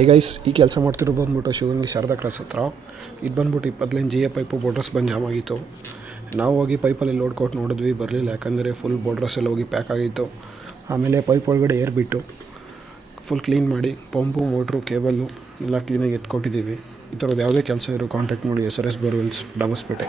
I guys, ಈ ಕೆಲಸ ಮಾಡ್ತಿರೋ ಬಂದ್ಬಿಟ್ಟು ಶಿವಗಂಗೆ ಶಾರದಾ ಕ್ರಾಸ್ ಹತ್ರ. ಇದು ಬಂದ್ಬಿಟ್ಟು 20 ಲೈನ್ ಜಿ ಎ ಪೈಪು ಬೋಡ್ರಸ್ ಬಂದು ಜಾಮ್ ಆಗಿತ್ತು. ನಾವು ಹೋಗಿ ಪೈಪಲ್ಲಿ ಲೋಡ್ ಕೊಟ್ಟು ನೋಡಿದ್ವಿ, ಬರಲಿಲ್ಲ. ಯಾಕಂದರೆ ಫುಲ್ ಬೋಡ್ರಸ್ ಎಲ್ಲ ಹೋಗಿ ಪ್ಯಾಕ್ ಆಗಿತ್ತು. ಆಮೇಲೆ ಪೈಪ್ ಒಳಗಡೆ ಏರ್ ಬಿಟ್ಟು ಫುಲ್ ಕ್ಲೀನ್ ಮಾಡಿ ಪಂಪು, ಮೋಟ್ರು, ಕೇಬಲ್ಲು ಎಲ್ಲ ಕ್ಲೀನಾಗಿ ಎತ್ಕೊಟ್ಟಿದ್ದೀವಿ. ಈ ಥರದ್ದು ಯಾವುದೇ ಕೆಲಸ ಇರೋ ಕಾಂಟ್ಯಾಕ್ಟ್ ಮಾಡಿ SRS ಬೋರ್ವೆಲ್ಸ್, ಡಾಬಸ್ಪೇಟೆ.